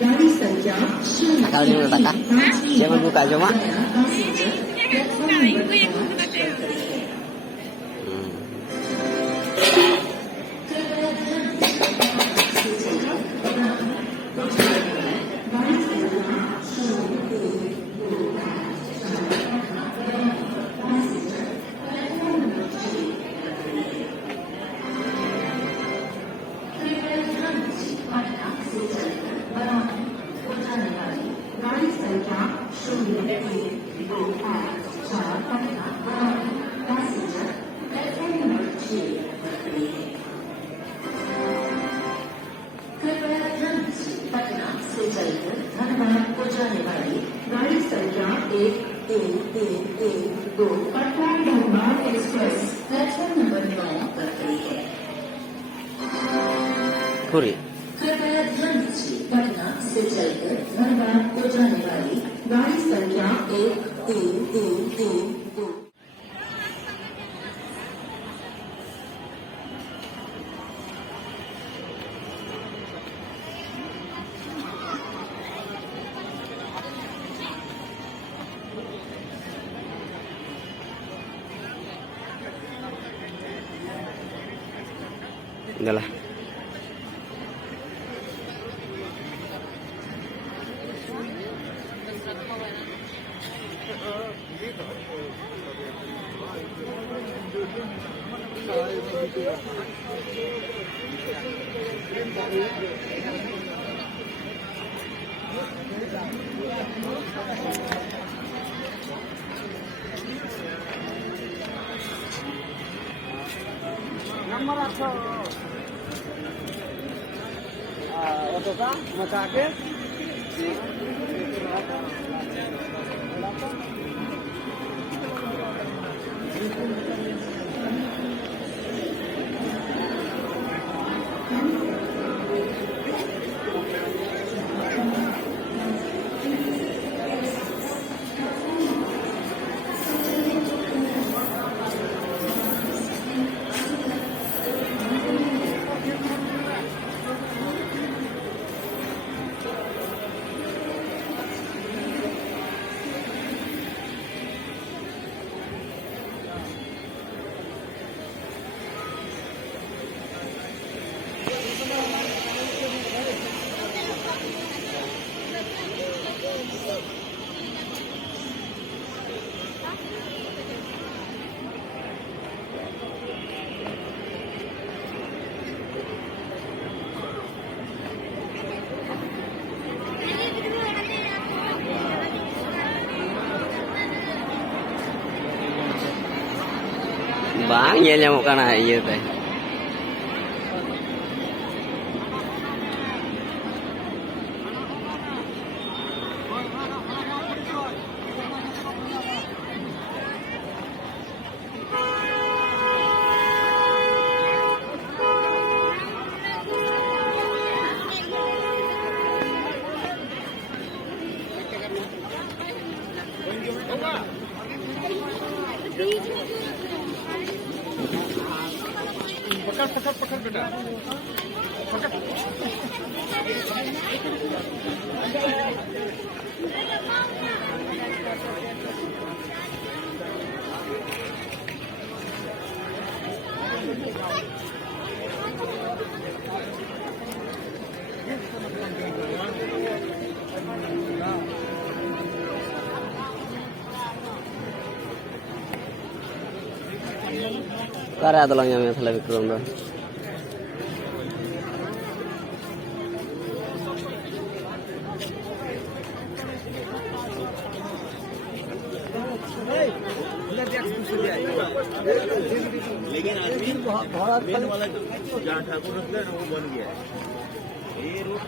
गाड़ी संख्या Akal dulu tak? Siapa buka cuma? गाड़ी संख्या 1 Patna Dhanbad express platform number 9 पर खड़ी है। Kuri. कृपया ध्यान दीजिए, पटना से चलकर धनबाद को जाने वाली गाड़ी संख्या 13332 Inilah. Nomor apa? Oto ka? Masakit? Bang, ya nyamuk kana iya teh. पकड़ बेटा पकड़ Kara tolong yang lebih kurang dah. लेकिन आदमी मेन वाला जो जहाँ ठाकुर रखता है वो बन गया है। ये रोड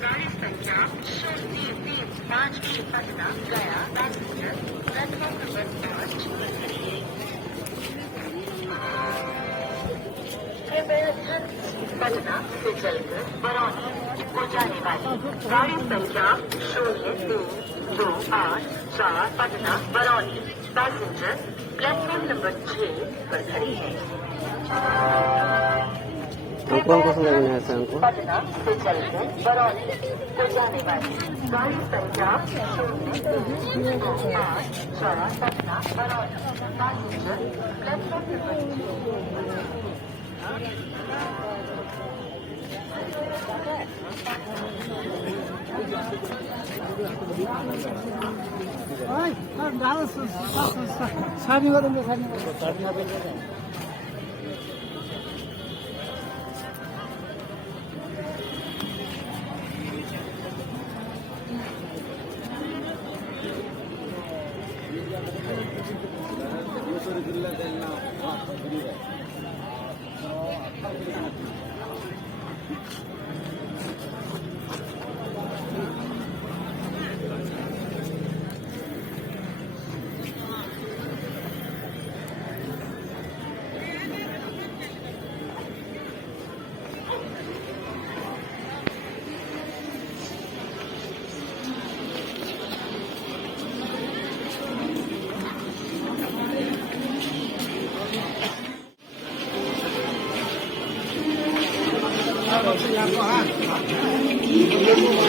गाड़ी संख्या 0335 की पटना गया पैसेंजर प्लेटफॉर्म नंबर 5 पर खड़ी है। कृपया ध्यान दीजिए, पटना से चलकर बरौनी को जाने वाली गाड़ी संख्या 03 28 4 Patna Barauni passenger platform number 6 पर खड़ी है। हमको सुन रहे हैं सर हमको पटना से चलकर बरौनी को जाने वाली गाड़ी संख्या 028 4 Patna Barauni passenger platform number यहाँ